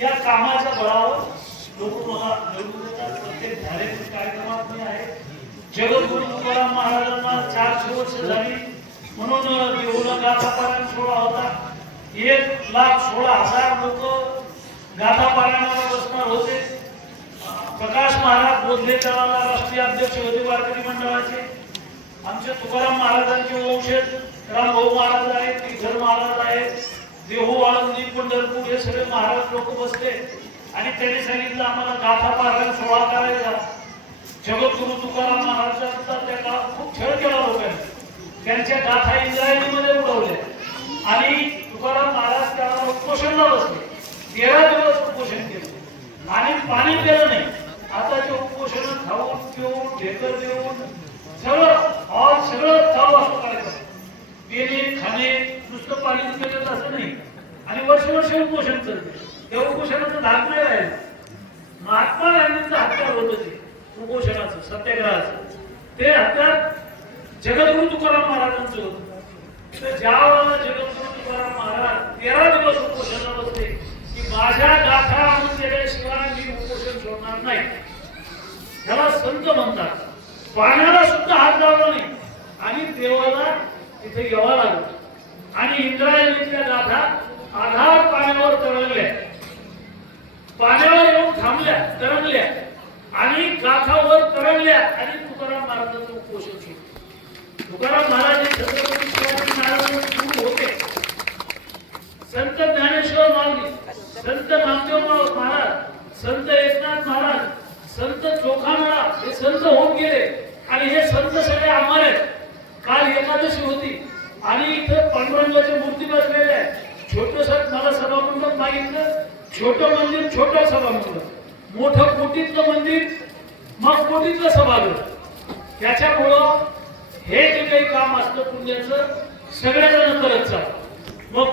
या कामाच्या बळावर लोक मला निवडून देतात. प्रत्येक धार्मिक कार्यक्रमात मी आहे. जगद्गुरु तुकाराम महाराजांना 400 वर्ष झाली म्हणून देऊला गाथापारायण सोहळा होता. 1,16,000 लोक गाथापारायणाला बसणार होते. प्रकाश महाराज बोधले तळाला राष्ट्रीय अध्यक्ष होते वारकरी मंडळाचे. आमचे तुकाराम महाराजांचे वंशज रामभाऊ महाराज आहेत, विठ्ठल महाराज आहेत, देहू आळंदी पंढरपूर हे सगळे महाराज लोक बसले आणि त्यांनी सांगितलं आम्हाला गाथा पारायण सोहळा करायचा. जगद्गुरु तुकाराम महाराजांचा त्या काळात खूप छळ केला लोकांनी. त्यांच्या गाथा इंद्रायणीमध्ये उडवल्या आणि तुकाराम महाराज त्याला उपोषणला बसले. 13 दिवस उपोषण केलं आणि पाणी प्यायलं नाही. आता ते उपोषण खाऊन पिऊन ढेकर देऊन सगळं चालू असं करायचं. पिणे खाणे नुसतं पाणी पिण्याचं असं नाही. आणि वर्ष उपोषण करते. त्या उपोषणाचं धाक नाही राहिलं. महात्मा गांधींचं हत्यार होतं ते उपोषणाचं सत्याग्रहाचं. ते हत्यार जगद्गुरु तुकाराम महाराजांचं होतं. तर ज्या वेळेला जगद्गुरु तुकाराम महाराज 13 दिवस उपोषणाला बसले की माझ्या गाथा आणून दिल्याशिवाय मी उपोषण सोडणार नाही. त्याला संत म्हणतात. पाण्याला सुद्धा हात लावला नाही आणि देवाला तिथे यावं लागलं. आणि इंद्रायणीतल्या गाथा आधार पाण्यावर तरंगल्या. पाण्यावर येऊन थांबल्या, तरंगल्या आणि गाथावर तरंगल्या आणि तुकाराम महाराजांचं उपोषण केलं. तुकाराम महाराज हे छत्रपती शिवाजी महाराजांचे गुरु होते. संत ज्ञानेश्वर माऊली, संत नामदेव महाराज, संत एकनाथ महाराज, संत चोखामेळा हे संत होऊन गेले आणि हे संत सगळे अमर आहेत. काल एकादशी होती आणि इथे पांडुरंगाची मूर्ती बसलेली आहे. छोटस मला सभामंडप मागितलं. छोटं मंदिर छोटं सभामंडप, मोठं कोटीतलं मंदिर मग कोटीतलं सभागृह. त्याच्यामुळं हे जे काही काम असतं पुण्याचं सगळ्यांना करत चालतं.